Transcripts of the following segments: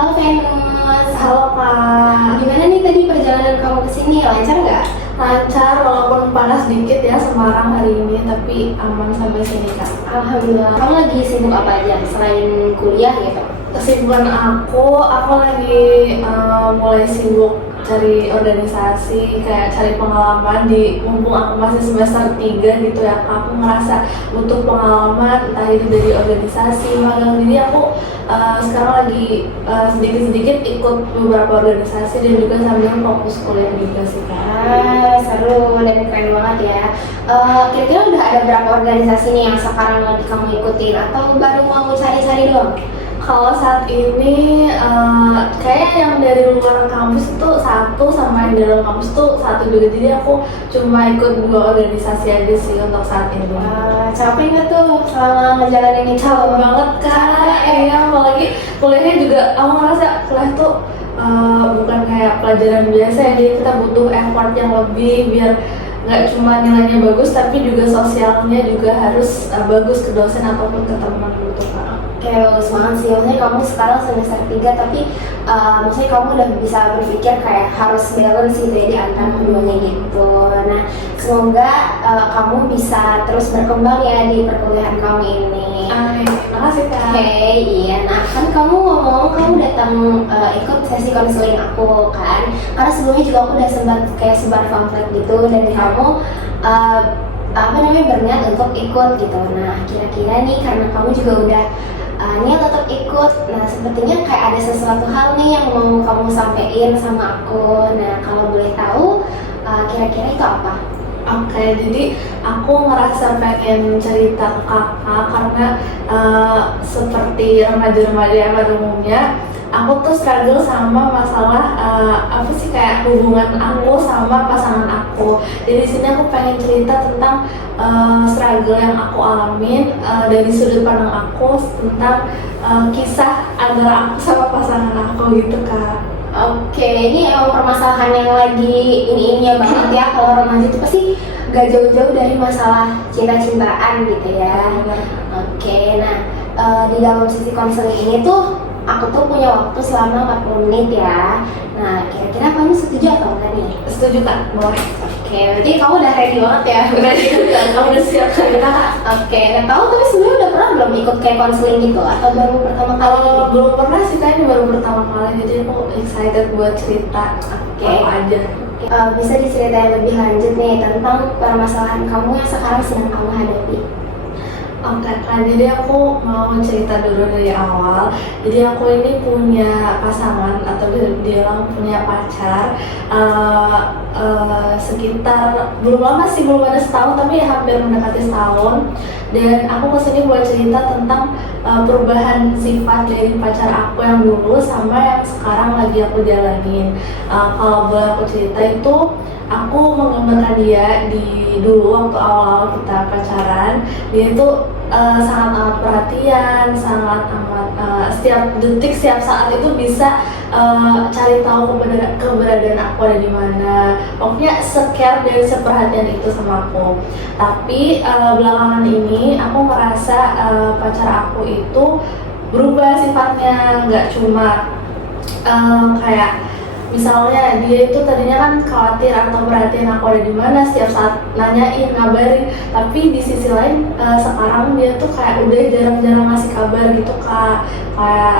Halo Venus, Halo Kak, gimana nih tadi perjalanan kamu ke sini? Lancar nggak? lancar walaupun panas dikit ya Semarang hari ini, tapi aman sampai sini Kak. Alhamdulillah. Kamu lagi sibuk apa aja selain kuliah gitu? Kesibukan aku lagi mulai sibuk cari organisasi, kayak cari pengalaman di mumpung aku masih semester 3 gitu ya. Aku ngerasa butuh pengalaman, entah itu dari organisasi, magang. Jadi aku sekarang lagi sedikit-sedikit ikut beberapa organisasi dan juga sambil fokus kuliah juga sih Kak. Seru dan keren banget ya. Kira-kira udah ada berapa organisasi nih yang sekarang lagi kamu ikutin atau baru mau cari-cari doang? Kalau saat ini kayak yang dari luar kampus itu satu, sama yang di dalam kampus tuh satu juga. Jadi aku cuma ikut 2 organisasi aja sih untuk saat ini. Capek nggak tuh selama ngejalanin itu? Capek banget Kak, ya apalagi kuliahnya juga aku ngerasa kuliah tuh bukan kayak pelajaran biasa ya. Jadi kita butuh effort yang lebih biar nggak cuma nilainya bagus, tapi juga sosialnya juga harus bagus ke dosen ataupun ke teman gitu Kak. Kayak bagus banget sih, maksudnya kamu sekarang semester 3 tapi maksudnya kamu udah bisa berpikir kayak harus balance gitu ya di antara keduanya gitu. Nah, semoga kamu bisa terus berkembang ya di perkuliahan kamu ini. Amin, makasih Kak. Iya. Nah, kan kamu ngomong kamu datang ikut sesi konseling aku kan, karena sebelumnya juga aku udah sempat kayak sebar pamflet gitu dan kamu berniat untuk ikut gitu. Nah, kira-kira nih karena kamu juga udah niat untuk ikut, nah sepertinya kayak ada sesuatu hal nih yang mau kamu sampein sama aku. Nah, kalau boleh tahu kira-kira itu apa? Oke, jadi aku ngerasa pengen cerita ke kakak karena seperti remaja-remaja yang pada umumnya, aku tuh struggle sama masalah apa sih kayak hubungan aku sama pasangan aku. Jadi di sini aku pengen cerita tentang struggle yang aku alamin dari sudut pandang aku tentang kisah antara aku sama pasangan aku gitu Kak. Oke, ini emang permasalahan yang lagi ini-ininya banget ya. Kalau remaja itu pasti gak jauh-jauh dari masalah cinta-cintaan gitu ya. Oke, nah di dalam sesi konseling ini tuh aku tuh punya waktu selama 40 menit ya. Nah, kira-kira kamu setuju atau enggak nih? Setuju Kak, boleh. Oke, berarti kamu udah ready banget ya? Ready Kak, kamu udah siap cerita Kak? Oke, nah kamu tapi sebelumnya udah pernah belum ikut kayak konseling gitu? Atau baru pertama kali? Belum pernah sih Kak, ini baru pertama kali, jadi aku excited buat cerita apa aja. Bisa diceritain lebih lanjut nih tentang permasalahan kamu yang sekarang sedang kamu hadapi? Oke Kak, jadi aku mau cerita dulu dari awal. Jadi aku ini punya pasangan atau bilang punya pacar sekitar belum lama sih, belum ada setahun tapi hampir mendekati setahun. Dan aku kesini buat cerita tentang perubahan sifat dari pacar aku yang dulu sama yang sekarang lagi aku jalanin. Kalau boleh aku cerita itu, aku menggambarkan dia di dulu waktu awal-awal kita pacaran. Dia itu sangat amat perhatian, sangat amat setiap detik, setiap saat itu bisa cari tahu keberadaan aku ada di mana. Pokoknya se-care dan seperhatian itu sama aku. Tapi belakangan ini aku merasa pacar aku itu berubah sifatnya, nggak cuma kayak misalnya dia itu tadinya kan khawatir atau perhatian aku ada di mana, setiap saat nanyain, ngabarin. Tapi di sisi lain sekarang dia tuh kayak udah jarang-jarang ngasih kabar gitu Kak. Kayak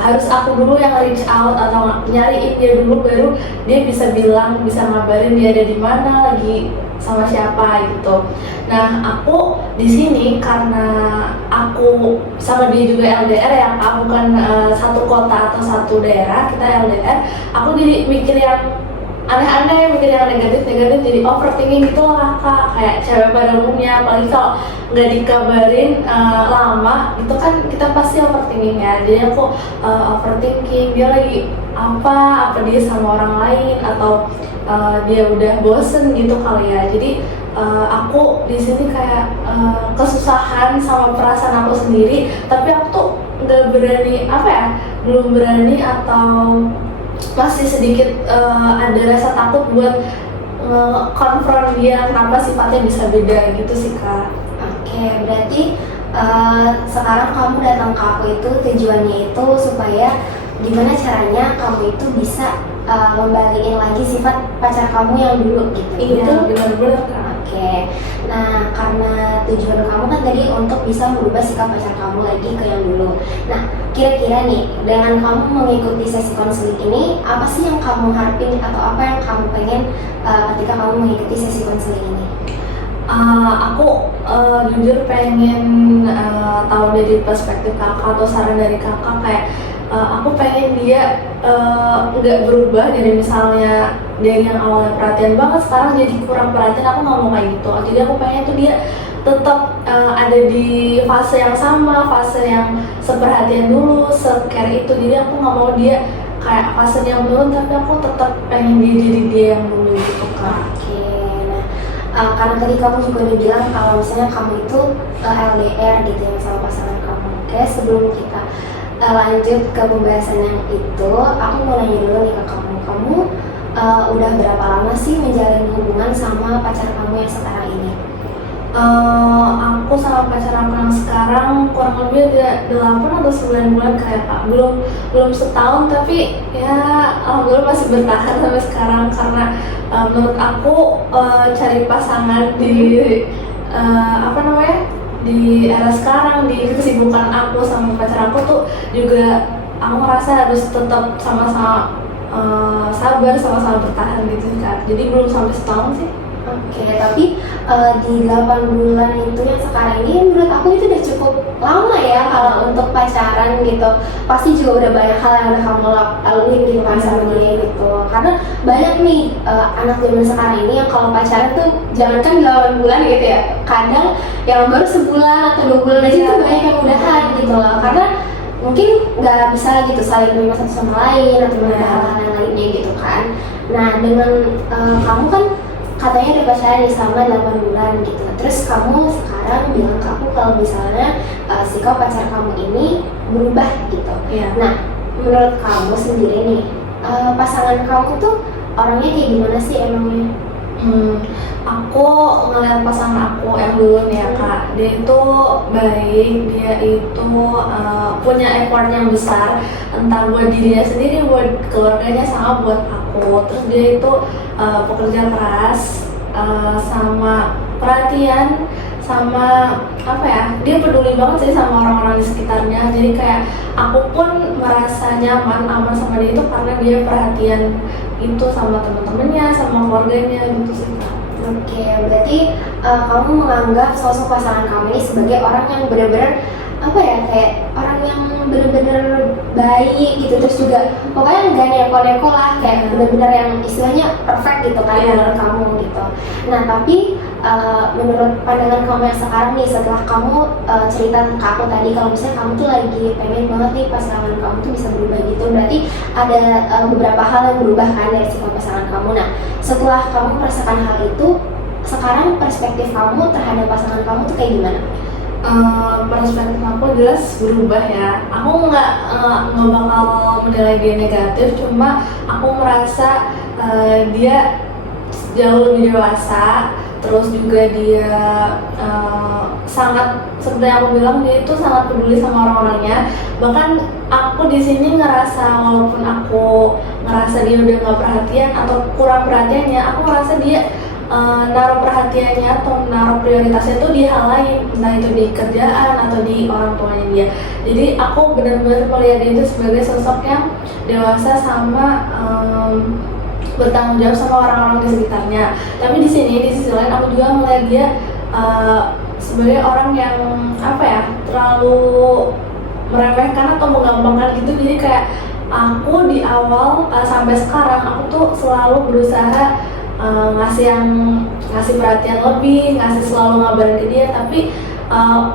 harus aku dulu yang reach out atau nyariin dia dulu, baru dia bisa bilang, bisa ngabarin dia ada di mana, lagi sama siapa gitu. Nah, aku di sini karena aku sama dia juga LDR ya, aku bukan satu kota atau satu daerah, kita LDR. Aku jadi mikir yang aneh-aneh, mikir yang negatif-negatif, jadi overthinking gitu lah Kak, kayak cewek pada umumnya. Apalagi kalau nggak dikabarin lama, itu kan kita pasti overthinking ya. Jadi aku overthinking, dia lagi apa dia sama orang lain, atau dia udah bosen gitu kali ya. Jadi aku di sini kayak kesusahan sama perasaan aku sendiri, tapi aku tuh nggak berani belum berani atau masih sedikit ada rasa takut buat konfront dia kenapa sifatnya bisa beda gitu sih Kak. Oke, berarti sekarang kamu datang ke aku itu tujuannya itu supaya gimana caranya kamu itu bisa membalikin lagi sifat pacar kamu yang dulu gitu. Iya, Betul? benar-benar Kak. Oke, nah karena tujuan kamu kan tadi untuk bisa merubah sikap pacar kamu lagi ke yang dulu. Nah, kira-kira nih, dengan kamu mengikuti sesi konseling ini, apa sih yang kamu harapin atau apa yang kamu pengen ketika kamu mengikuti sesi konseling ini? Aku jujur pengen tahu dari perspektif kakak atau saran dari kakak kayak aku pengen dia nggak berubah dari misalnya dari yang awalnya perhatian banget sekarang jadi kurang perhatian. Aku nggak mau kayak gitu. Jadi aku pengen tuh dia tetap ada di fase yang sama, fase yang seperhatian dulu, se-care itu. Jadi aku nggak mau dia kayak fase yang menurun, tapi aku tetap pengen dia jadi dia yang dulu gitu Kak. Oke, nah karena tadi kamu juga udah bilang kalau misalnya kamu itu LDR gitu ya sama pasangan kamu. Oke, sebelum kita lanjut ke pembahasan yang itu, aku mau nanya dulu nih ke kamu. Kamu udah berapa lama sih menjalin hubungan sama pacar kamu yang sekarang ini? Aku sama pacar aku yang sekarang kurang lebih ada 8 atau 9 bulan kayak Kak. Belum setahun, tapi ya alhamdulillah masih bertahan sampai sekarang karena menurut aku cari pasangan di di era sekarang, di kesibukan aku sama pacar aku tuh juga aku merasa harus tetap sama-sama sabar, sama-sama bertahan gitu Kak. Jadi belum sampai setahun sih. Oke, tapi di 8 bulan itu yang sekarang ini menurut aku itu udah cukup lama ya kalau untuk pacaran gitu. Pasti juga udah banyak hal yang udah kamu laluin gitu kan sama dia gitu. Karena banyak nih anak zaman sekarang ini yang kalau pacaran tuh jangankan 8 bulan gitu ya, kadang yang baru sebulan atau 2 bulan aja tuh banyak yang udahan gitu loh. Karena mungkin nggak bisa gitu saling menerima satu sama lain atau ada hal-hal yang lainnya gitu kan. Nah dengan kamu kan katanya udah pacaran nih selama 8 bulan gitu. Terus kamu sekarang bilang ke aku kalau misalnya sikap pacar kamu ini berubah gitu. Iya. Nah, menurut kamu sendiri nih, pasangan kamu tuh orangnya kayak gimana sih emangnya? Aku ngeliat pasangan aku yang dulu nih ya Kak, dia itu baik, dia itu punya effort yang besar, entah buat dirinya sendiri, buat keluarganya, sama buat aku. Terus dia itu pekerja keras, sama perhatian, sama apa ya, dia peduli banget sih sama orang-orang di sekitarnya. Jadi kayak aku pun merasa nyaman, aman sama dia itu karena dia perhatian itu sama teman-temannya, sama keluarganya gitu sih Kak. Oke, berarti kamu menganggap sosok pasangan kamu ini sebagai orang yang benar-benar apa ya, kayak orang yang benar-benar baik gitu, terus juga pokoknya nggak neko-neko lah, kayak benar-benar yang istilahnya perfect gitu kan menurut kamu gitu. Nah tapi menurut pandangan kamu yang sekarang nih, setelah kamu cerita ke aku tadi kalau misalnya kamu tuh lagi pengen banget nih pasangan kamu tuh bisa berubah gitu, berarti ada beberapa hal yang berubah kan dari sikap pasangan kamu. Nah setelah kamu merasakan hal itu, sekarang perspektif kamu terhadap pasangan kamu tuh kayak gimana? Perspektif aku jelas berubah ya. Aku nggak bakal menilai dia negatif, cuma aku merasa dia jauh lebih dewasa. Terus juga dia sangat, seperti yang aku bilang, dia itu sangat peduli sama orang-orangnya. Bahkan aku di sini ngerasa, walaupun aku ngerasa dia udah nggak perhatian atau kurang perhatiannya, aku ngerasa dia naruh perhatiannya atau naruh prioritasnya itu di hal lain, entah itu di kerjaan atau di orang tuanya dia. Jadi aku benar-benar melihat dia itu sebagai sosok yang dewasa sama bertanggung jawab sama orang-orang di sekitarnya. Tapi di sini, di sisi lain, aku juga melihat dia sebagai orang yang apa ya, terlalu meremehkan atau menggampangkan gitu. Jadi kayak aku di awal sampai sekarang aku tuh selalu berusaha ngasih perhatian lebih, ngasih selalu ngabarin ke dia, tapi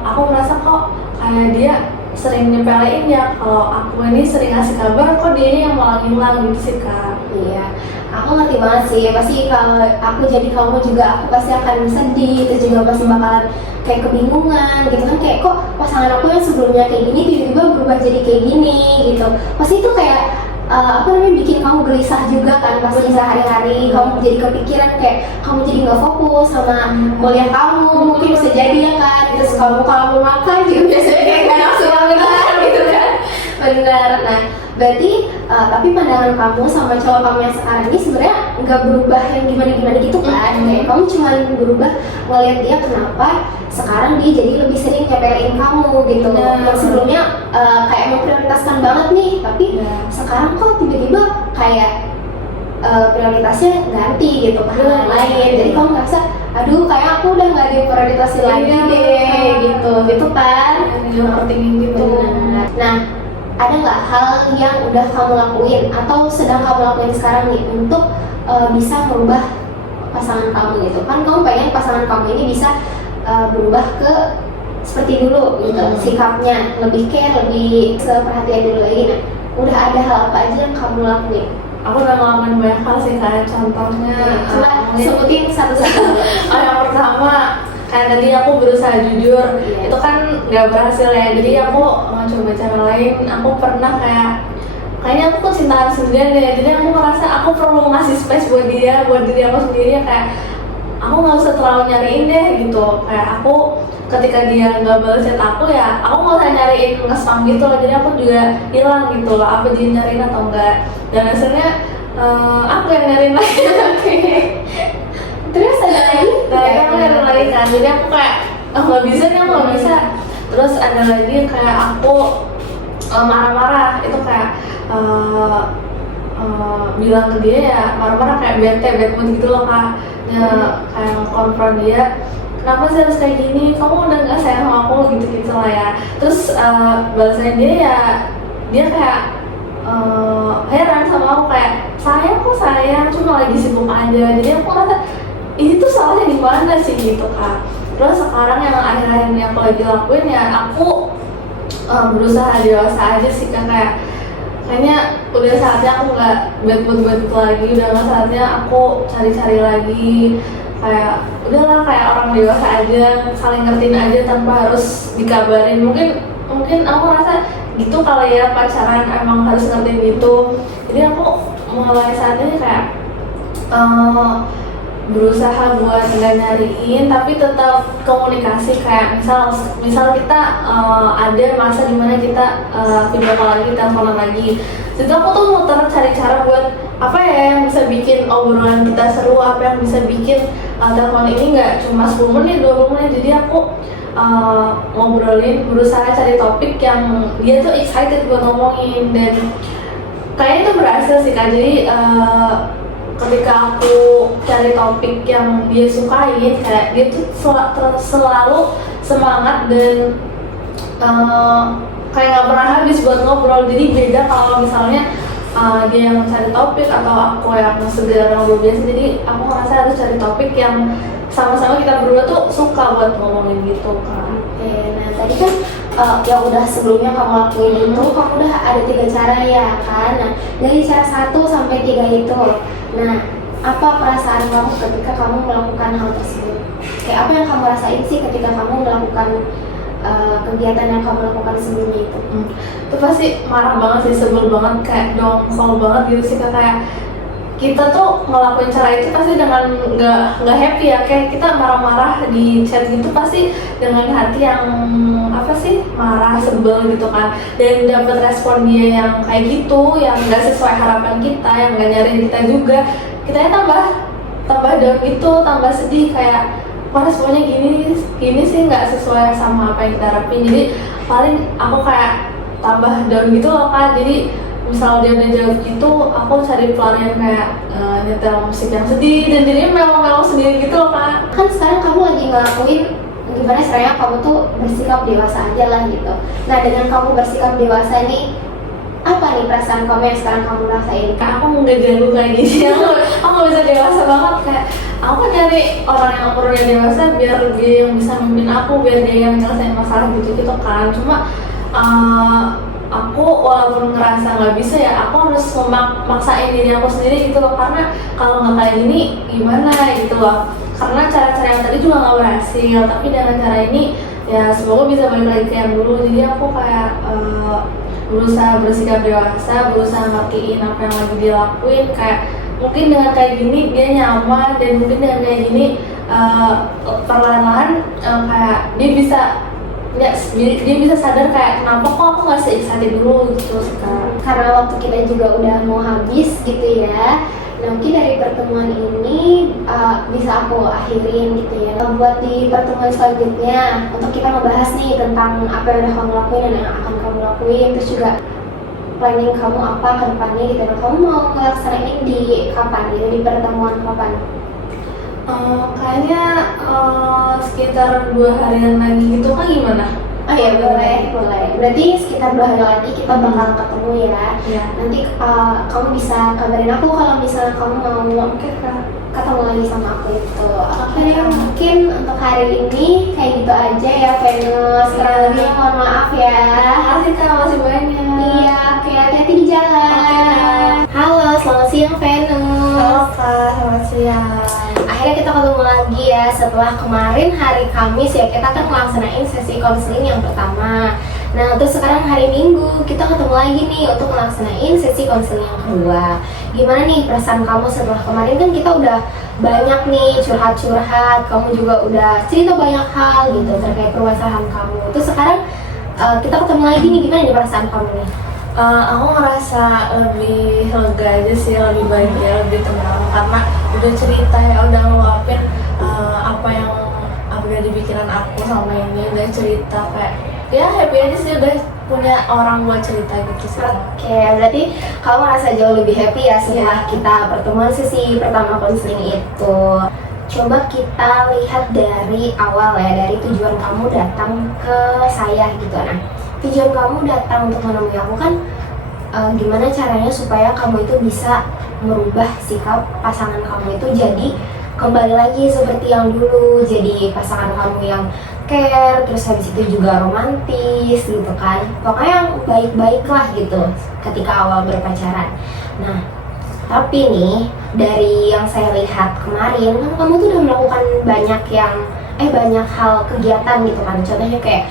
aku merasa kok kayak dia sering nyepelein ya, kalau aku ini sering ngasih kabar kok dia yang malah ngilang gitu sih Kak. Iya, aku ngerti banget sih. Pasti kalau aku jadi kamu juga, aku pasti akan sedih, itu juga pasti bakalan kayak kebingungan gitu kan, kayak kok pasangan aku yang sebelumnya kayak gini tiba-tiba berubah jadi kayak gini gitu. Pasti itu kayak bikin kamu gelisah juga kan pasti sehari-hari. Kamu jadi kepikiran, kayak kamu jadi nggak fokus sama kuliah kamu, mungkin bisa jadi ya kan. Terus kamu kalau mau makan juga biasanya kayak nggak nafsu banget gitu kan. Benar. Nah, berarti tapi pandangan kamu sama cowok kamu yang sekarang ini sebenarnya nggak berubah yang gimana-gimana gitu kan? Kayak kamu cuma berubah ngeliat dia kenapa sekarang dia jadi lebih sering nyepelin kamu gitu. Yang sebelumnya kayak memprioritaskan banget nih, tapi sekarang kok tiba-tiba kayak prioritasnya ganti gitu ke hal yang lain. Jadi kamu ngerasa, aduh kayak aku udah nggak diprioritaskan lagi deh gitu kan? Yang penting gitu. Benar. Nah, ada nggak hal yang udah kamu lakuin atau sedang kamu lakuin sekarang nih untuk bisa merubah pasangan kamu gitu? Kan kamu pengen pasangan kamu ini bisa berubah ke seperti dulu gitu, sikapnya lebih care, lebih seperhatian dulu lagi. Nah, udah ada hal apa aja yang kamu lakuin? Aku udah ngelakuin banyak hal sih, kayak contohnya Coba sebutin satu-satu. yang pertama kayak tadi aku berusaha jujur, itu kan nggak berhasil ya, jadi aku mau coba cara lain. Aku pernah kayaknya aku kecintaan sendirian deh, jadi aku merasa aku perlu ngasih space buat dia, buat diri aku sendiri, kayak aku nggak usah terlalu nyariin deh gitu. Kayak aku ketika dia nggak balas chat aku, ya aku nggak usah nyariin nge-spam gitu loh, jadi aku juga hilang gitu loh apa dia nyariin atau enggak. Dan hasilnya aku yang nyariin lagi. Terus ada lagi? Aku nyariin lagi kan, jadi aku kayak nggak bisa nih, aku nggak bisa. Terus ada lagi kayak aku marah-marah, itu kayak bilang ke dia ya marah-marah, kayak bad mood gitu loh kak. Kayak konfront dia, kenapa sih harus kayak gini, kamu udah nggak sayang sama aku gitu lah ya. Terus balasannya dia ya, dia kayak heran sama aku, kayak sayang cuma lagi sibuk aja. Jadi aku ngerasa ini tuh salahnya di mana sih gitu kak. Terus sekarang yang akhir-akhir ini aku lagi lakuin ya, aku berusaha dewasa aja sih kak. Kayaknya udah saatnya aku nggak bad mood lagi, udah nggak saatnya aku cari-cari lagi. Kayak udahlah, kayak orang dewasa aja, saling ngertiin aja tanpa harus dikabarin. Mungkin aku rasa gitu kali ya, pacaran emang harus ngertiin gitu. Jadi aku mulai saat ini kayak berusaha buat nggak nyariin, tapi tetap komunikasi. Kayak misal kita ada masa dimana kita video call lagi, teleponan lagi. Jadi aku tuh muter cari cara buat apa ya yang bisa bikin obrolan kita seru, apa yang bisa bikin telepon ini nggak cuma 10 menit, 20 menit. Jadi aku ngobrolin, berusaha cari topik yang dia tuh excited buat ngomongin, dan kayaknya itu berhasil sih kak. Jadi ketika aku cari topik yang dia sukain, kayak dia tuh selalu semangat dan kayak nggak pernah habis buat ngobrol. Jadi beda kalau misalnya dia yang cari topik atau aku yang sekedar ngobrol biasa. Jadi aku ngerasa harus cari topik yang sama-sama kita berdua tuh suka buat ngomongin gitu kan. Oke, nah tadi kan yang udah sebelumnya kamu lakuin itu, kamu udah ada 3 cara ya kan. Nah, dari cara 1 sampai 3 itu, nah apa perasaan kamu ketika kamu melakukan hal tersebut? Kayak apa yang kamu rasain sih ketika kamu melakukan kegiatan yang kamu lakukan sebelumnya itu? Itu pasti marah banget sih, sebel banget, kayak dongkol banget gitu sih. Kayak kita tuh ngelakuin cara itu pasti dengan nggak happy ya, kayak kita marah-marah di chat gitu pasti dengan hati yang apa sih, marah, sebel gitu kan. Dan dapat respon dia yang kayak gitu, yang nggak sesuai harapan kita, yang nggak nyariin kita juga, kitanya tambah down gitu, tambah sedih, kayak responnya gini sih, nggak sesuai sama apa yang kita harapin. Jadi paling aku kayak tambah down gitu loh kak. Jadi misal dia udah jawab gitu, aku cari pelarian kayak nyetel musik yang sedih, dan jadinya melo-melo sendiri gitu loh kak. Kan sekarang kamu lagi ngelakuin gimana caranya kamu tuh bersikap dewasa aja lah gitu. Nah, dengan kamu bersikap dewasa nih, apa nih perasaan kamu yang sekarang kamu rasain? Aku nggak jago kayak gini, aku bisa dewasa banget. Kayak aku nyari orang yang umurnya dewasa biar dia yang bisa memimpin aku, biar dia yang nyelesain masalah gitu kan. Cuma aku walaupun ngerasa nggak bisa ya, aku harus maksain diri aku sendiri gitu loh. Karena kalau nggak kayak gini gimana gitu loh. Karena cara-cara yang tadi juga nggak berhasil, tapi dengan cara ini ya semoga bisa balik lagi ke yang dulu. Jadi aku kayak berusaha bersikap dewasa, berusaha ngertiin apa yang lagi dia lakuin. Kayak mungkin dengan kayak gini dia nyaman, dan mungkin dengan kayak gini perlahan-lahan kayak dia bisa ya dia bisa sadar kayak kenapa kok aku nggak se-excited dulu gitu sekarang. Karena waktu kita juga udah mau habis gitu ya. Nah, mungkin dari pertemuan ini bisa aku akhirin gitu ya. Buat di pertemuan selanjutnya untuk kita ngebahas nih tentang apa yang udah kamu lakuin dan yang akan kamu lakuin, terus juga planning kamu apa ke depannya gitu. Nah, kamu mau ngelaksanain di kapan gitu, di pertemuan kapan? Kayaknya sekitar 2 harian lagi gitu kan gimana? Oh iya, boleh. Berarti sekitar 2 hari lagi kita bakal ketemu ya. Iya. Nanti kamu bisa kabarin aku kalau misalnya kamu mau ketemu lagi sama aku itu. Oke, mungkin untuk hari ini kayak gitu aja ya, Venus. Kurang lebih mohon maaf ya. Makasih Kak, makasih banyak. Iya, oke, hati-hati di jalan. Halo, selamat siang Venus. Halo Kak, selamat siang. Akhirnya kita ketemu lagi ya setelah kemarin hari Kamis ya, kita kan melaksanain sesi konseling yang pertama. Nah, terus sekarang hari Minggu kita ketemu lagi nih untuk melaksanain sesi konseling yang kedua. Gimana nih perasaan kamu setelah kemarin? Kan kita udah banyak nih curhat-curhat, kamu juga udah cerita banyak hal gitu terkait permasalahan kamu. Terus sekarang kita ketemu lagi nih, gimana nih perasaan kamu nih? Aku ngerasa lebih lega aja sih, lebih bahagia, lebih tenang karena udah cerita ya, udah ngeluapin apa yang ada di pikiran aku sama ini, udah cerita kayak ya happy aja sih, udah punya orang buat cerita gitu sih. Oke, berarti kamu merasa jauh lebih happy ya setelah kita pertemuan sesi pertama konseling itu. Coba kita lihat dari awal ya, dari tujuan kamu datang ke saya gitu. Nah, tujuan kamu datang untuk menemui aku kan gimana caranya supaya kamu itu bisa merubah sikap pasangan kamu itu jadi kembali lagi seperti yang dulu, jadi pasangan kamu yang care, terus habis itu juga romantis gitu kan, pokoknya yang baik-baik lah gitu ketika awal berpacaran. Nah, tapi nih dari yang saya lihat kemarin kan kamu tuh udah melakukan banyak hal kegiatan gitu kan, contohnya kayak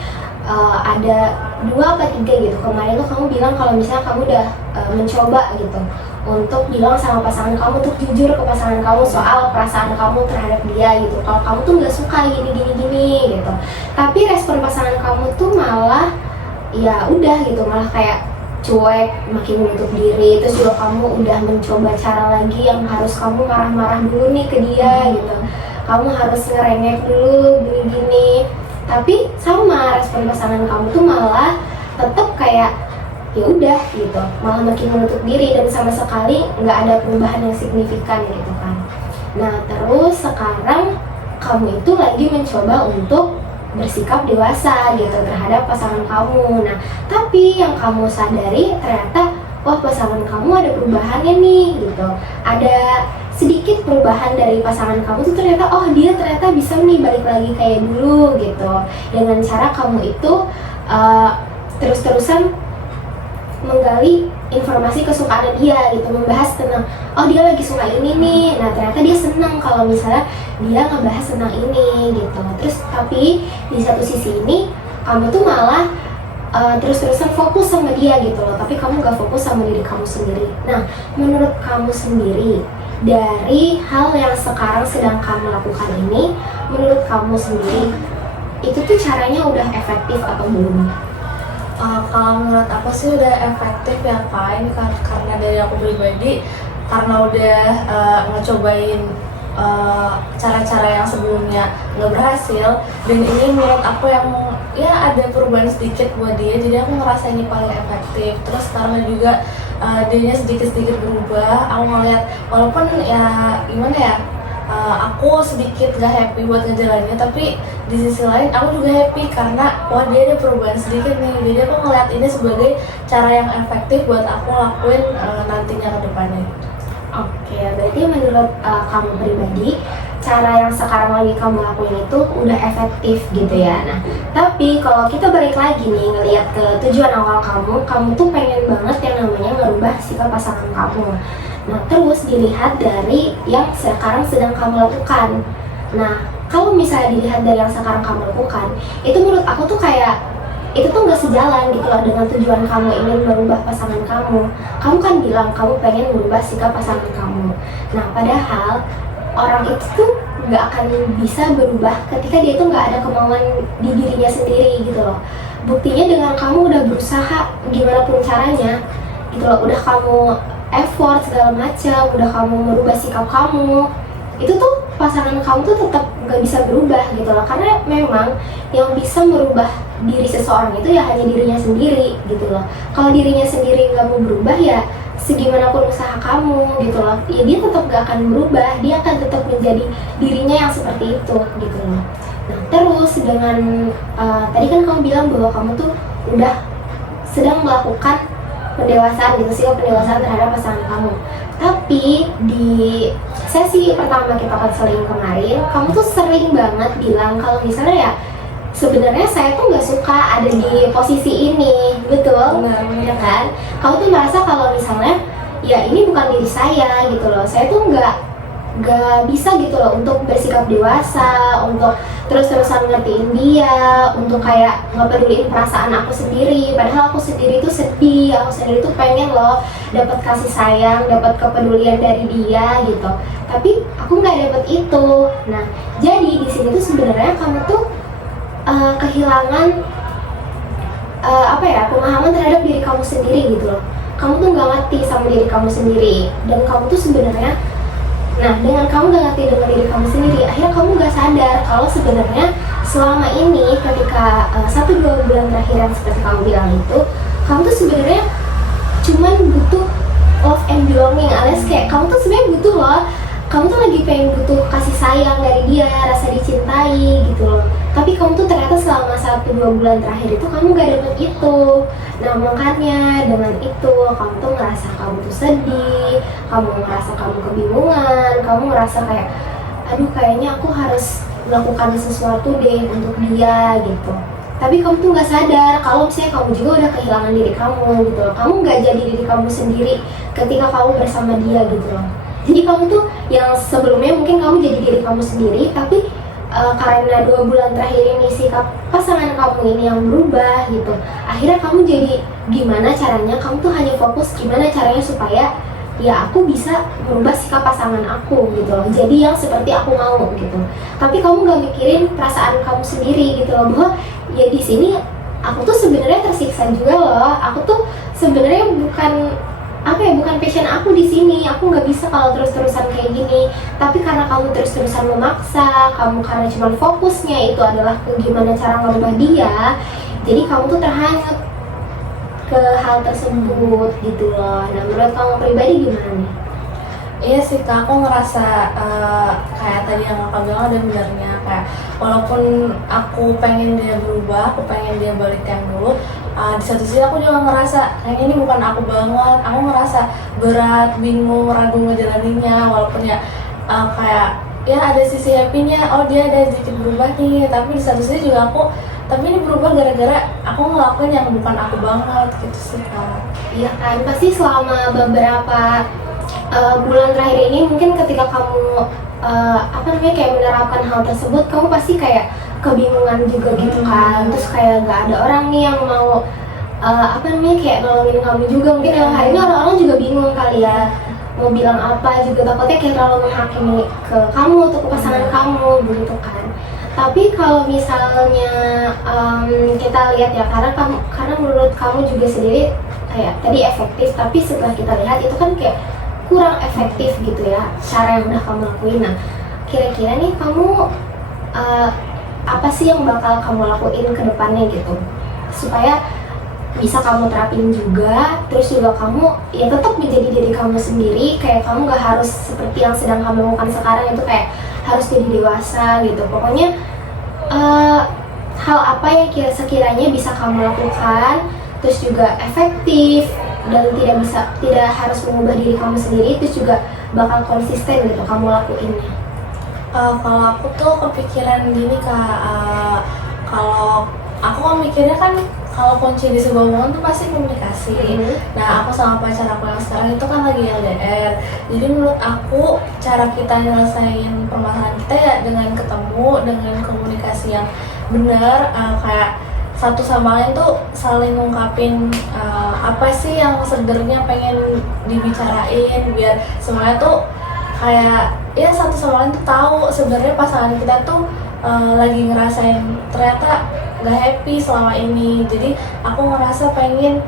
ada 2 atau 3 gitu. Kemarin tuh kamu bilang kalau misalnya kamu udah mencoba gitu untuk bilang sama pasangan kamu, untuk jujur ke pasangan kamu soal perasaan kamu terhadap dia gitu. Kalau kamu tuh nggak suka gini gitu. Tapi respon pasangan kamu tuh malah ya udah gitu, malah kayak cuek, makin menutup diri. Terus juga kamu udah mencoba cara lagi yang harus kamu marah-marah dulu nih ke dia gitu. Kamu harus ngerengek dulu gini-gini. Tapi sama respon pasangan kamu tuh malah tetap kayak ya udah gitu, malah makin menutup diri dan sama sekali nggak ada perubahan yang signifikan gitu kan. Nah, terus sekarang kamu itu lagi mencoba untuk bersikap dewasa gitu terhadap pasangan kamu. Nah, tapi yang kamu sadari ternyata wah, pasangan kamu ada perubahannya nih gitu, ada sedikit perubahan dari pasangan kamu tuh ternyata, oh dia ternyata bisa nih balik lagi kayak dulu gitu, dengan cara kamu itu terus-terusan menggali informasi kesukaan dia gitu, membahas tentang oh dia lagi suka ini nih, nah ternyata dia senang kalau misalnya dia ngebahas tentang ini gitu. Terus tapi di satu sisi ini kamu tuh malah terus-terusan fokus sama dia gitu loh, tapi kamu gak fokus sama diri kamu sendiri. Nah, menurut kamu sendiri, dari hal yang sekarang sedang kamu lakukan ini, menurut kamu sendiri, itu tuh caranya udah efektif atau belum? Kalau menurut aku sih udah efektif ya Kak, ini karena dari aku pribadi, karena udah ngecobain cara-cara yang sebelumnya nggak berhasil, dan ini menurut aku yang ya ada perubahan sedikit buat dia, jadi aku ngerasa ini paling efektif. Terus karena juga dianya sedikit-sedikit berubah, aku ngeliat walaupun ya gimana ya, aku sedikit gak happy buat ngejalaninnya, tapi di sisi lain aku juga happy karena wah dia ada perubahan sedikit nih, jadi aku ngeliat ini sebagai cara yang efektif buat aku lakuin nantinya ke depannya. Oke, berarti menurut kamu pribadi, cara yang sekarang lagi kamu lakuin itu udah efektif gitu ya. Nah, tapi kalau kita balik lagi nih ngelihat ke tujuan awal kamu tuh pengen banget yang namanya ngerubah sikap pasangan kamu. Nah, terus dilihat dari yang sekarang sedang kamu lakukan. Nah, kalau misalnya dilihat dari yang sekarang kamu lakukan, itu menurut aku tuh kayak itu tuh nggak sejalan gitu loh dengan tujuan kamu ingin merubah pasangan kamu. Kamu kan bilang kamu pengen merubah sikap pasangan kamu. Nah, padahal orang itu tuh nggak akan bisa berubah ketika dia tuh nggak ada kemauan di dirinya sendiri gitu loh. Buktinya dengan kamu udah berusaha gimana pun caranya gitu loh, udah kamu effort segala macam, udah kamu merubah sikap kamu, itu tuh pasangan kamu tuh tetap nggak bisa berubah gitu loh, karena memang yang bisa merubah diri seseorang itu ya hanya dirinya sendiri gitu loh. Kalau dirinya sendiri nggak mau berubah ya segimanapun usaha kamu gitu loh, ya dia tetap gak akan berubah, dia akan tetap menjadi dirinya yang seperti itu gitu loh. Nah terus dengan tadi kan kamu bilang bahwa kamu tuh udah sedang melakukan pendewasaan gitu sih, pendewasaan terhadap pasangan kamu. Tapi di sesi pertama kita konseling kemarin, kamu tuh sering banget bilang kalau misalnya ya sebenarnya saya tuh nggak suka ada di posisi ini, betul? Ya kan? Kamu tuh merasa kalau misalnya ya ini bukan diri saya gitu loh, saya tuh nggak bisa gitu loh untuk bersikap dewasa, untuk terus-terusan ngertiin dia, untuk kayak nggak peduliin perasaan aku sendiri. Padahal aku sendiri tuh sedih, aku sendiri tuh pengen loh dapat kasih sayang, dapat kepedulian dari dia gitu. Tapi aku nggak dapet itu. Nah, jadi di sini tuh sebenarnya kamu tuh kehilangan pemahaman terhadap diri kamu sendiri gitu loh. Kamu tuh nggak ngerti sama diri kamu sendiri, dan kamu tuh sebenarnya, nah dengan kamu nggak ngerti dengan diri kamu sendiri, akhirnya kamu nggak sadar kalau sebenarnya selama ini ketika 1-2 bulan terakhir yang seperti kamu bilang itu, kamu tuh sebenarnya cuman butuh love and belonging, alias kayak kamu tuh sebenarnya butuh loh, kamu tuh lagi pengen butuh kasih sayang dari dia, rasa dicintai gitu loh. Tapi kamu tuh ternyata selama 1-2 bulan terakhir itu kamu gak dapet itu. Nah makanya dengan itu kamu tuh ngerasa kamu tuh sedih, kamu ngerasa kamu kebingungan, kamu ngerasa kayak aduh kayaknya aku harus melakukan sesuatu deh untuk dia gitu. Tapi kamu tuh gak sadar kalau misalnya kamu juga udah kehilangan diri kamu gitu loh. Kamu gak jadi diri kamu sendiri ketika kamu bersama dia gitu loh. Jadi kamu tuh yang sebelumnya mungkin kamu jadi diri kamu sendiri, tapi karena 2 bulan terakhir ini sikap pasangan kamu ini yang berubah gitu, akhirnya kamu jadi gimana caranya, kamu tuh hanya fokus gimana caranya supaya ya aku bisa merubah sikap pasangan aku gitu loh, jadi yang seperti aku mau gitu. Tapi kamu gak mikirin perasaan kamu sendiri gitu loh, bahwa ya di sini aku tuh sebenarnya tersiksa juga loh, aku tuh sebenarnya bukan passion aku di sini, aku nggak bisa kalau terus-terusan kayak gini. Tapi karena kamu terus-terusan memaksa, kamu karena cuma fokusnya itu adalah ke gimana cara merubah dia, jadi kamu tuh terhanyut ke hal tersebut gitu loh. Nah menurut kamu pribadi gimana nih? Iya sih Kak, aku ngerasa kayak tadi yang Kakak bilang ada benernya, kayak walaupun aku pengen dia berubah, aku pengen dia balik yang dulu, di satu sisi aku juga ngerasa kayaknya ini bukan aku banget, aku ngerasa berat, bingung, ragu ngejalaninnya, walaupun ya kayak ya ada sisi happy-nya, oh dia ada sedikit berubah nih, tapi di satu sisi juga tapi ini berubah gara-gara aku ngelakuin yang bukan aku banget gitu sih Kak. Iya kan, pasti selama beberapa bulan terakhir ini mungkin ketika kamu kayak menerapkan hal tersebut, kamu pasti kayak kebingungan juga gitu kan. Terus kayak nggak ada orang nih yang mau kayak nolongin kamu juga. Mungkin yang hari ini orang-orang juga bingung kali ya mau bilang apa juga, takutnya kayak terlalu menghakimi ke kamu atau ke pasangan kamu gitu kan. Tapi kalau misalnya kita lihat ya, karena menurut kamu juga sendiri kayak tadi efektif, tapi setelah kita lihat itu kan kayak kurang efektif gitu ya cara yang udah kamu lakuin. Nah kira-kira nih kamu apa sih yang bakal kamu lakuin ke depannya gitu supaya bisa kamu terapin juga, terus juga kamu ya tetap menjadi diri kamu sendiri, kayak kamu gak harus seperti yang sedang kamu lakukan sekarang itu kayak harus jadi dewasa gitu. Pokoknya hal apa yang sekiranya bisa kamu lakukan terus juga efektif dan tidak harus mengubah diri kamu sendiri, itu juga bakal konsisten gitu kamu lakuinnya. Kalau aku tuh kepikiran gini Kak, kalau aku kan mikirnya kan kalau kunci di sebuah hubungan tuh pasti komunikasi. Nah aku sama pacar aku yang sekarang itu kan lagi LDR, jadi menurut aku cara kita nyelesain permasalahan kita ya dengan ketemu, dengan komunikasi yang benar, kayak satu sama lain tuh saling ngungkapin apa sih yang sebenarnya pengen dibicarain, biar semuanya tuh kayak ya satu sama lain tuh tahu sebenarnya pasangan kita tuh lagi ngerasain ternyata nggak happy selama ini. Jadi aku ngerasa pengen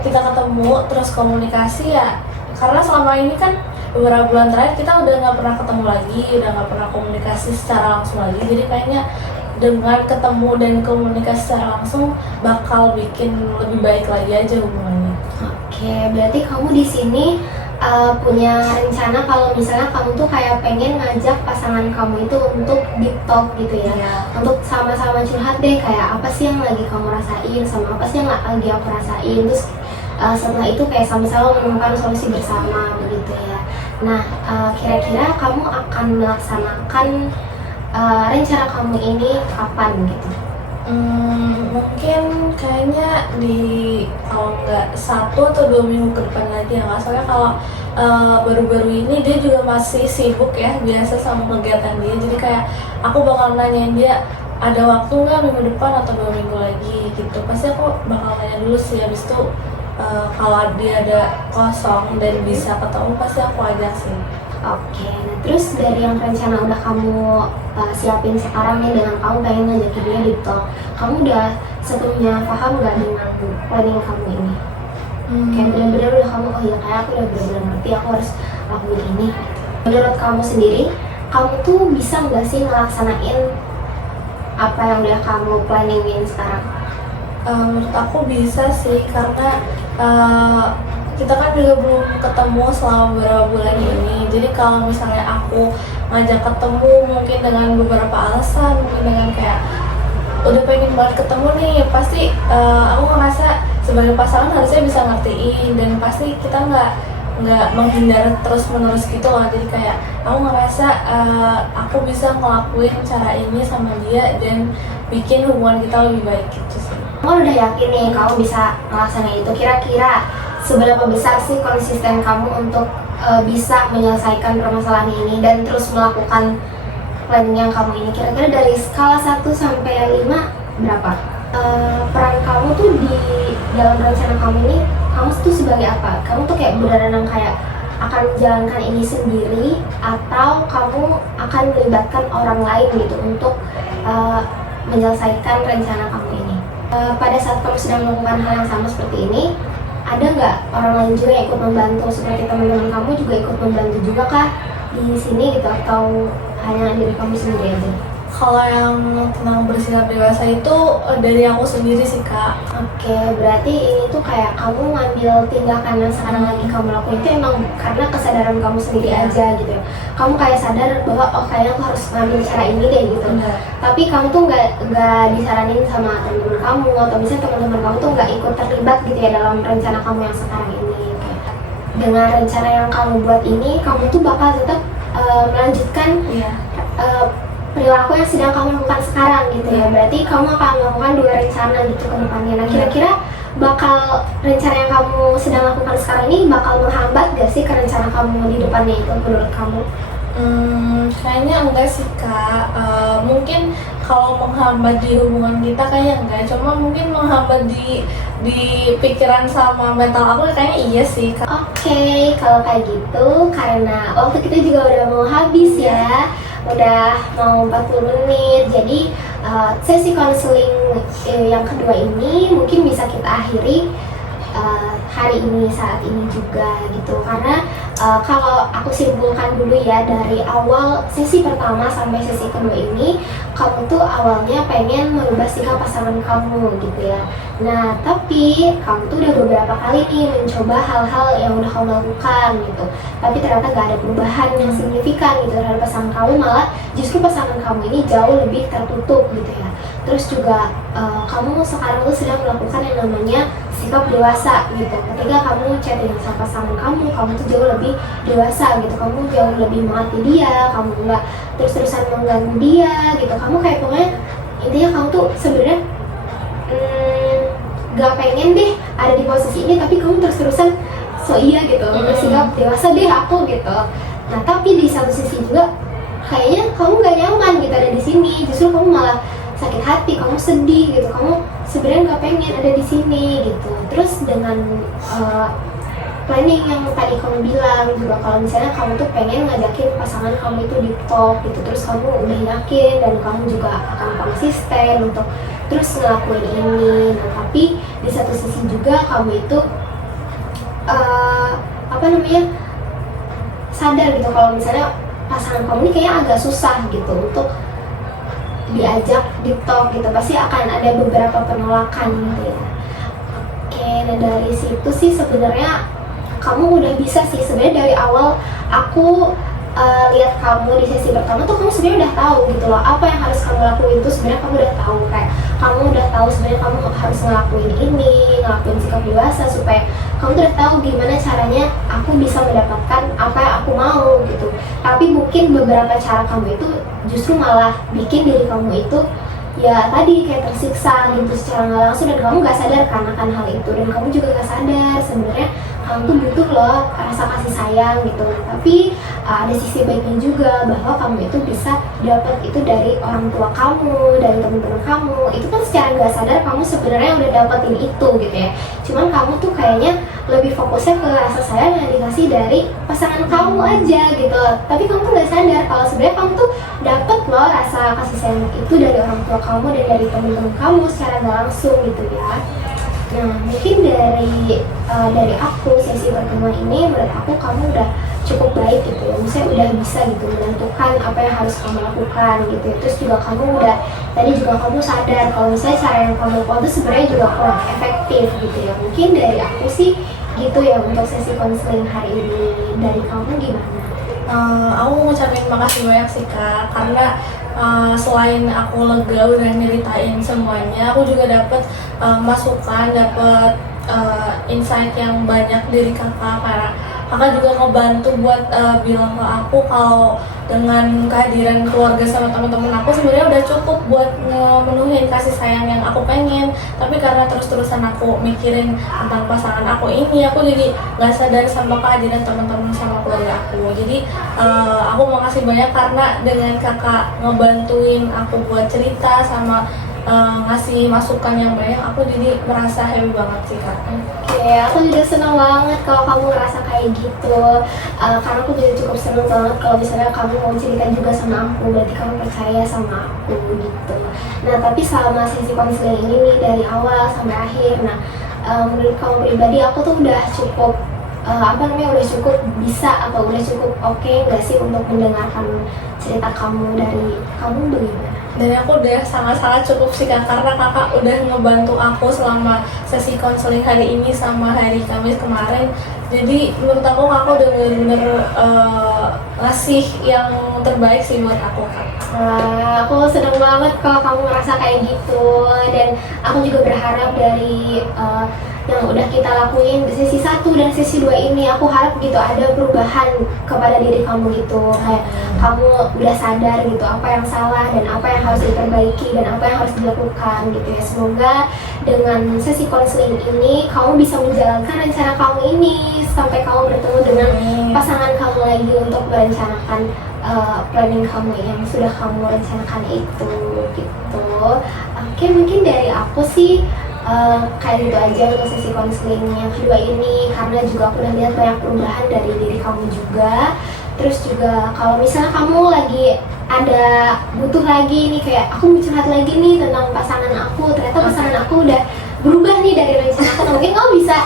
kita ketemu terus komunikasi ya, karena selama ini kan beberapa bulan terakhir kita udah nggak pernah ketemu lagi, udah nggak pernah komunikasi secara langsung lagi. Jadi kayaknya dengan ketemu dan komunikasi secara langsung bakal bikin lebih baik lagi aja hubungannya. Oke, berarti kamu di sini punya rencana kalau misalnya kamu tuh kayak pengen ngajak pasangan kamu itu untuk deep talk gitu ya, untuk sama-sama curhat deh, kayak apa sih yang lagi kamu rasain, sama apa sih yang lagi aku rasain, terus setelah itu kayak sama-sama menemukan solusi bersama begitu ya. Nah, kira-kira kamu akan melaksanakan rencana kamu ini kapan gitu? Mungkin kayaknya di kalau nggak 1 atau 2 minggu ke depan lagi ya. Soalnya kalau baru-baru ini dia juga masih sibuk ya, biasa sama kegiatan dia. Jadi kayak aku bakal nanyain dia ada waktu nggak minggu depan atau 2 minggu lagi gitu. Pasti aku bakal nanya dulu sih, habis itu kalau dia ada kosong dan bisa ketemu pasti aku ajak sih. Oke, nah terus dari yang rencana udah kamu siapin sekarang nih dengan kamu pengen ngajakin dia di talk, kamu udah sepenuhnya paham nggak dengan planning kamu ini? Kayak benar-benar udah kamu, oh ya kayak aku udah benar-benar ngerti aku harus lakuin ini. Menurut kamu sendiri, kamu tuh bisa nggak sih ngelaksanain apa yang udah kamu planningin sekarang? Menurut aku bisa sih, karena kita kan juga belum ketemu selama beberapa bulan ini. Jadi kalau misalnya aku ngajak ketemu mungkin dengan beberapa alasan, mungkin dengan kayak udah pengen banget ketemu nih, pasti aku ngerasa sebagai pasangan harusnya bisa ngertiin, dan pasti kita nggak menghindar terus menerus gitu loh. Jadi kayak aku ngerasa aku bisa ngelakuin cara ini sama dia dan bikin hubungan kita lebih baik gitu sih. Kamu udah yakin nih kamu bisa ngelaksanain itu? Kira-kira seberapa besar sih konsisten kamu untuk bisa menyelesaikan permasalahan ini dan terus melakukan planning yang kamu ini? Kira-kira dari skala 1 sampai 5 berapa? Peran kamu tuh di dalam rencana kamu ini, kamu tuh sebagai apa? Kamu tuh kayak beneran yang kayak akan menjalankan ini sendiri, atau kamu akan melibatkan orang lain gitu untuk menyelesaikan rencana kamu ini? Pada saat kamu sedang melakukan hal yang sama seperti ini, ada nggak orang lain juga yang ikut membantu, seperti teman-teman kamu juga ikut membantu juga kah di sini gitu, atau hanya diri kamu sendiri aja? Kalau yang tentang bersikap dewasa itu dari aku sendiri sih Kak. Oke, berarti ini tuh kayak kamu ngambil tindakan yang sekarang lagi kamu lakuin itu emang karena kesadaran kamu sendiri aja gitu ya. Kamu kayak sadar bahwa oh kayaknya aku harus ngambil cara ini deh gitu. Tapi kamu tuh nggak disaranin sama teman-teman kamu, atau misalnya teman-teman kamu tuh nggak ikut terlibat gitu ya dalam rencana kamu yang sekarang ini. Oke. Dengan rencana yang kamu buat ini, kamu tuh bakal tetap melanjutkan perilaku yang sedang kamu lakukan sekarang gitu ya. Berarti kamu akan melakukan 2 rencana gitu ke depannya. Nah, kira-kira bakal rencana yang kamu sedang lakukan sekarang ini bakal menghambat gak sih ke rencana kamu di depannya itu menurut kamu? Kayaknya enggak sih Kak. Mungkin kalau menghambat di hubungan kita kayaknya enggak, cuma mungkin menghambat di pikiran sama mental aku kayaknya iya sih Kak. Oke, kalau kayak gitu karena waktu kita juga udah mau habis ya. Udah mau 40 menit, jadi sesi konseling yang kedua ini mungkin bisa kita akhiri hari ini, saat ini juga gitu. Karena kalau aku simpulkan dulu ya, dari awal sesi pertama sampai sesi kedua ini, kamu tuh awalnya pengen merubah sikap pasangan kamu gitu ya. Nah, tapi kamu tuh udah beberapa kali nih mencoba hal-hal yang udah kamu lakukan gitu, tapi ternyata gak ada perubahan yang signifikan gitu terhadap pasangan kamu, malah justru pasangan kamu ini jauh lebih tertutup gitu ya. Terus juga kamu sekarang tuh sedang melakukan yang namanya sikap dewasa gitu. Ketika kamu chatting sama pasangan kamu tuh jauh lebih dewasa gitu, kamu jauh lebih mengerti dia, kamu nggak terus-terusan mengganggu dia gitu. Kamu kayak pokoknya intinya kamu tuh sebenarnya gak pengen deh ada di posisi ini, tapi kamu terus-terusan so iya gitu, bersikap dewasa deh aku gitu. Nah, tapi di satu sisi juga kayaknya kamu gak nyaman gitu ada di sini, justru kamu malah sakit hati, kamu sedih gitu, kamu sebenarnya gak pengen ada di sini gitu. Terus dengan planning yang tadi kamu bilang juga, kalau misalnya kamu tuh pengen ngajakin pasangan kamu itu di talk gitu, terus kamu udah yakin dan kamu juga akan konsisten untuk terus ngelakuin ini. Nah tapi di satu sisi juga kamu itu sadar gitu kalau misalnya pasangan kamu ini kayaknya agak susah gitu untuk diajak di talk gitu, pasti akan ada beberapa penolakan gitu ya. Oke, nah dari situ sih sebenarnya kamu udah bisa sih sebenarnya dari awal aku lihat kamu di sesi pertama tuh kamu sebenarnya udah tahu gitu loh apa yang harus kamu lakuin. Tuh sebenarnya kamu udah tahu, kayak kamu udah tahu sebenarnya kamu harus ngelakuin ini, ngelakuin sikap dewasa supaya kamu udah tahu gimana caranya aku bisa mendapatkan apa yang aku mau gitu. Tapi mungkin beberapa cara kamu itu justru malah bikin diri kamu itu ya tadi kayak tersiksa gitu secara nggak langsung, dan kamu nggak sadar kan akan hal itu, dan kamu juga nggak sadar sebenarnya kamu tuh butuh loh rasa kasih sayang gitu. Tapi ada sisi baiknya juga bahwa kamu itu bisa dapat itu dari orang tua kamu, dari teman-teman kamu. Itu kan secara nggak sadar kamu sebenarnya udah dapetin itu gitu ya. Cuman kamu tuh kayaknya lebih fokusnya ke rasa sayang yang dikasih dari pasangan kamu aja gitu. Tapi kamu tuh nggak sadar kalau sebenarnya kamu tuh dapet loh rasa kasih sayang itu dari orang tua kamu dan dari teman-teman kamu secara nggak langsung gitu ya. Nah mungkin dari aku sesi pertemuan ini, menurut aku kamu udah cukup baik gitu ya, misalnya udah bisa gitu menentukan apa yang harus kamu lakukan gitu. Terus juga kamu udah tadi juga kamu sadar kalau misalnya cara yang kamu lakukan itu sebenarnya juga kurang efektif gitu ya. Mungkin dari aku sih gitu ya untuk sesi konseling hari ini. Dari kamu gimana? Aku ngucapin makasih banyak sih Kak, karena selain aku lega udah nyeritain semuanya, aku juga dapet masukan, dapet insight yang banyak dari kakak, karena kakak juga ngebantu buat bilang ke aku kalau dengan kehadiran keluarga sama teman-teman aku sebenarnya udah cukup buat memenuhin kasih sayang yang aku pengen. Tapi karena terus-terusan aku mikirin tentang pasangan aku ini, aku jadi nggak sadar sama kehadiran teman-teman sama keluarga aku. Jadi aku makasih banyak karena dengan kakak ngebantuin aku buat cerita sama ngasih masukan yang banyak, aku jadi merasa happy banget sih Kak. Oke, aku juga senang banget kalau kamu ngerasa kayak gitu. Karena aku juga cukup senang banget kalau misalnya kamu mau cerita juga sama aku, berarti kamu percaya sama aku gitu. Nah tapi selama sesi konseling ini nih dari awal sampai akhir, nah menurut kamu pribadi aku tuh udah cukup udah cukup bisa atau udah cukup oke nggak sih untuk mendengarkan cerita kamu dari kamu bagaimana? Dan aku udah sangat-sangat cukup sih Kak, karena kakak udah ngebantu aku selama sesi konseling hari ini sama hari Kamis kemarin. Jadi menurut aku kakak udah bener-bener ngasih yang terbaik sih buat aku Kak. Aku seneng banget kalau kamu ngerasa kayak gitu, dan aku juga berharap dari yang udah kita lakuin di sesi 1 dan sesi 2 ini, aku harap gitu ada perubahan kepada diri kamu gitu, kayak kamu udah sadar gitu apa yang salah dan apa yang harus diperbaiki dan apa yang harus dilakukan gitu ya. Semoga dengan sesi konseling ini kamu bisa menjalankan rencana kamu ini sampai kamu bertemu dengan pasangan kamu lagi untuk merencanakan planning kamu yang sudah kamu rencanakan itu gitu. Oke, mungkin dari aku sih kayak gitu aja untuk sesi konseling yang kedua ini, karena juga aku udah lihat banyak perubahan dari diri kamu juga. Terus juga kalau misalnya kamu lagi ada butuh lagi nih, kayak aku mau curhat lagi nih tentang pasangan aku, ternyata pasangan aku udah berubah nih dari rencana aku, mungkin kamu bisa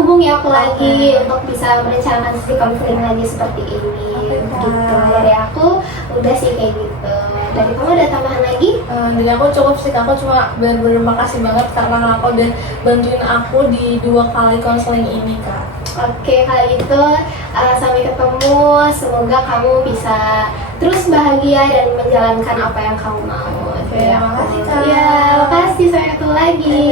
hubungi aku lagi untuk bisa merencanakan sesi konseling lagi seperti ini gitu. Dari aku udah sih kayak gitu. Dari kamu ada tambahan lagi? Dari aku cukup sih, aku cuma bener-bener makasih banget karena kakak udah bantuin aku di 2 kali konseling ini Kak. Oke, kalau gitu sampai ketemu. Semoga kamu bisa terus bahagia dan menjalankan apa yang kamu mau. Oke, makasih Kak. Ya, makasih. Sampai ketemu lagi.